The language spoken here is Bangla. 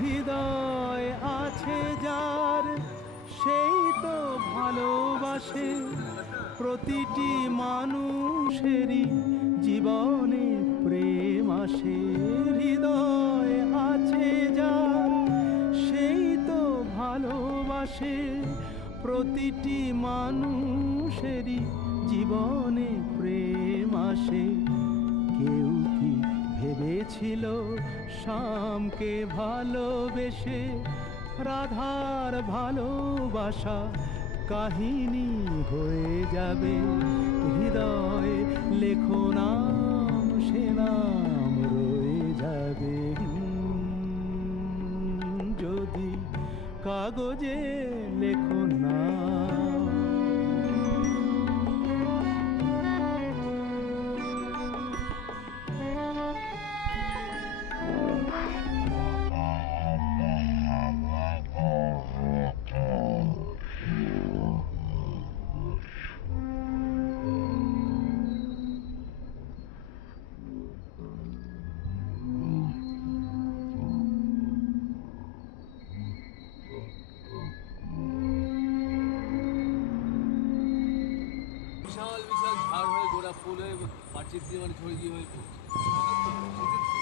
হৃদয় আছে যার সেই তো ভালোবাসে। প্রতিটি মানুষেরই জীবনে প্রেম আসে। হৃদয় আছে যার সেই তো ভালোবাসে। প্রতিটি মানুষেরই জীবনে প্রেম আসে। কেউ কি ভেবেছিল শ্যামকে ভালোবেসে রাধার ভালোবাসা কাহিনী হয়ে যাবে? হৃদয়ে লেখো নাম, সে নাম রয়ে যাবে। যদি কাগজে লেখো নাম। বিশাল বিশাল ঝাড় হয়ে গোড়া ফুল হয়ে পাঁচিল দিয়ে মানে ছড়িয়ে দিয়ে হয়ে পড়ছে।